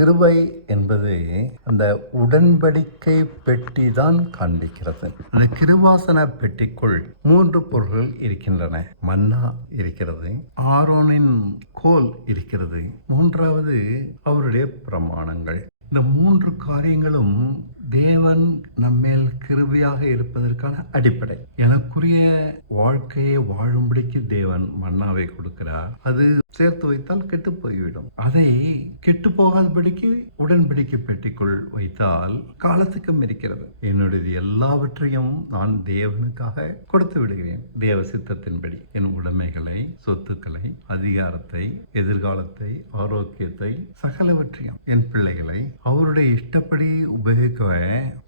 கிருபை என்பது அந்த உடன்படிக்கை பெட்டி தான் காண்பிக்கிறது. அந்த கிருபாசன பெட்டிக்குள் 3 பொருள்கள் இருக்கின்றன. மன்னா இருக்கிறது, ஆரோனின் கோல் இருக்கிறது, 3வது அவருடைய பிரமாணங்கள். இந்த 3 காரியங்களும் தேவன் நம்மேல் கிருபையாக இருப்பதற்கான அடிப்படை. எனக்குரிய வாழ்க்கையை வாழும்படிக்கு தேவன் மன்னாவை கொடுக்கிறார். அது சேர்த்து வைத்தால் கெட்டு போய்விடும். அதை கெட்டு போகாதபடிக்கு உடன்படிக்கை பெட்டிக்குள் வைத்தால் காலத்துக்கும் இருக்கிறது. என்னுடைய எல்லாவற்றையும் நான் தேவனுக்காக கொடுத்து விடுகிறேன். தேவ சித்தத்தின்படி என் உடைமைகளை, சொத்துக்களை, அதிகாரத்தை, எதிர்காலத்தை, ஆரோக்கியத்தை, சகலவற்றையும், என் பிள்ளைகளை அவருடைய இஷ்டப்படி உபயோகிக்க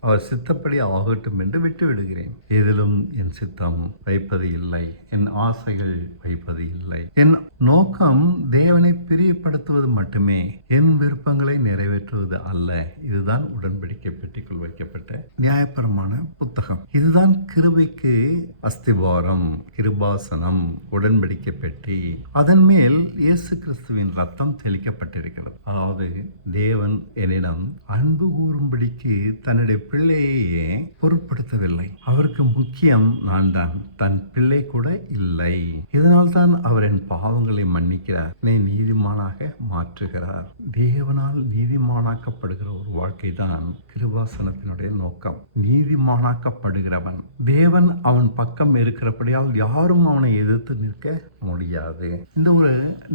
அவர் சித்தப்படி ஆகட்டும் என்று விட்டு விடுகிறேன். எதிலும் என் சித்தம் வைப்பது இல்லை, என் ஆசைகள் வைப்பது இல்லை. என் நோக்கம் தேவனை பிரியப்படுத்துவது மட்டுமே, என் விருப்பங்களை நிறைவேற்றுவது அல்ல. இதுதான் உடன்படிக்கை பெட்டிக்குள் வைக்கப்பட்ட நியாயப்பிரமாண புத்தகம். இதுதான் கிருபைக்கு அஸ்திவாரம், கிருபாசனம், உடன்படிக்கை பெட்டி. அதன் மேல் இயேசு கிறிஸ்துவின் ரத்தம் தெளிக்கப்பட்டிருக்கிறது. அதாவது தேவன் என்னிடம் அன்பு கூறும்படிக்கு தன்னுடைய பிள்ளையே பொருட்படுத்தவில்லை. அவருக்கு முக்கியம் நான் தான், தன் பிள்ளை கூட இல்லை. இதனால் தான் அவர் என் பாவங்களை மன்னிக்கிறார், என்னை நீதிமானாக மாற்றுகிறார். தேவனால் நீதிமானாக்கப்படுகிற ஒரு வாழ்க்கை தான் கிருபாசனத்தினுடைய நோக்கம். நீதிமானாக்கப்படுகிறவன் தேவன் அவன் பக்கம் இருக்கிறபடியால் யாரும் அவனை எதிர்த்து நிற்க முடியாது. இந்த ஒரு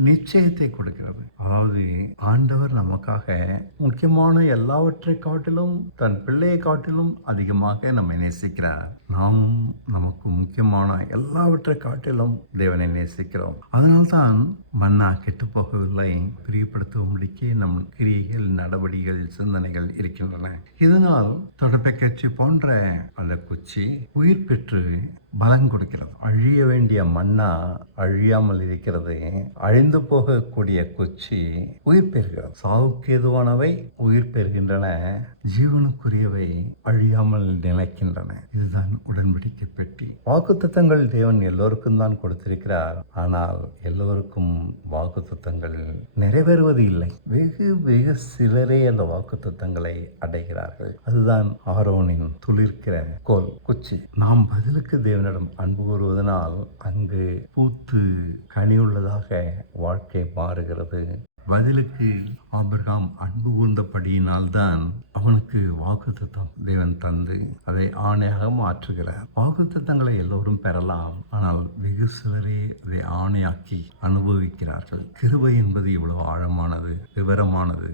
நிச்சயத்தை கொடுக்கிறது. அதாவது ஆண்டவர் நமக்காக முக்கியமான எல்லாவற்றை காட்டிலும், தன் பிள்ளையை காட்டிலும் அதிகமாக நம்மை நேசிக்கிறார். நாமும் நமக்கு முக்கியமான எல்லாவற்றை காட்டிலும் தேவனை நேசிக்கிறோம். அதனால்தான் மன்னா கெட்டு போகவில்லை. பிரியப்படுத்தும்படிக்கு நம் கிரியைகள், நடவடிக்கைகள், சிந்தனைகள் இருக்கின்றன. இதனால் தொடப்பை கட்சி போன்ற அந்த குச்சி உயிர் பெற்று பலம் கொடுக்கிறது. அழிய வேண்டிய மன்னா அழியாமல் இருக்கிறது. அழிந்து போகக்கூடிய குச்சி உயிர் பெறுகிறது. சாவுக்கு எதுவானவை உயிர் பெறுகின்றன, ஜீவனுக்குரியவை அழியாமல் நிலைக்கின்றன. இதுதான் உடன்படிக்கை பெட்டி. வாக்குத்தத்தங்கள் தேவன் எல்லோருக்கும் தான் கொடுத்திருக்கிறார். ஆனால் எல்லோருக்கும் வாக்குத்தத்தங்கள் நிறைவேறுவது இல்லை. வெகு சிலரே அந்த வாக்குத்தத்தங்களை அடைகிறார்கள். அதுதான் ஆரோனின் துளிர்க்கிற கோல், குச்சி. நாம் பதிலுக்கு தேவனிடம் அன்பு கூறுவதனால் அங்கு பூத்து கனியுள்ளதாக வாழ்க்கை மாறுகிறது. பதிலுக்கு ஆபிரகாம் அன்பு கூர்ந்தபடியினால்தான் அவனுக்கு வாக்குத்தத்தம் தேவன் தந்து அதை ஆணையாக மாற்றுகிறார். வாக்குத்தத்தங்களை எல்லோரும் பெறலாம், ஆனால் வெகு சிலரே அதை ஆணையாக்கி அனுபவிக்கிறார்கள். கிருபை என்பது இவ்வளவு ஆழமானது, விவரமானது.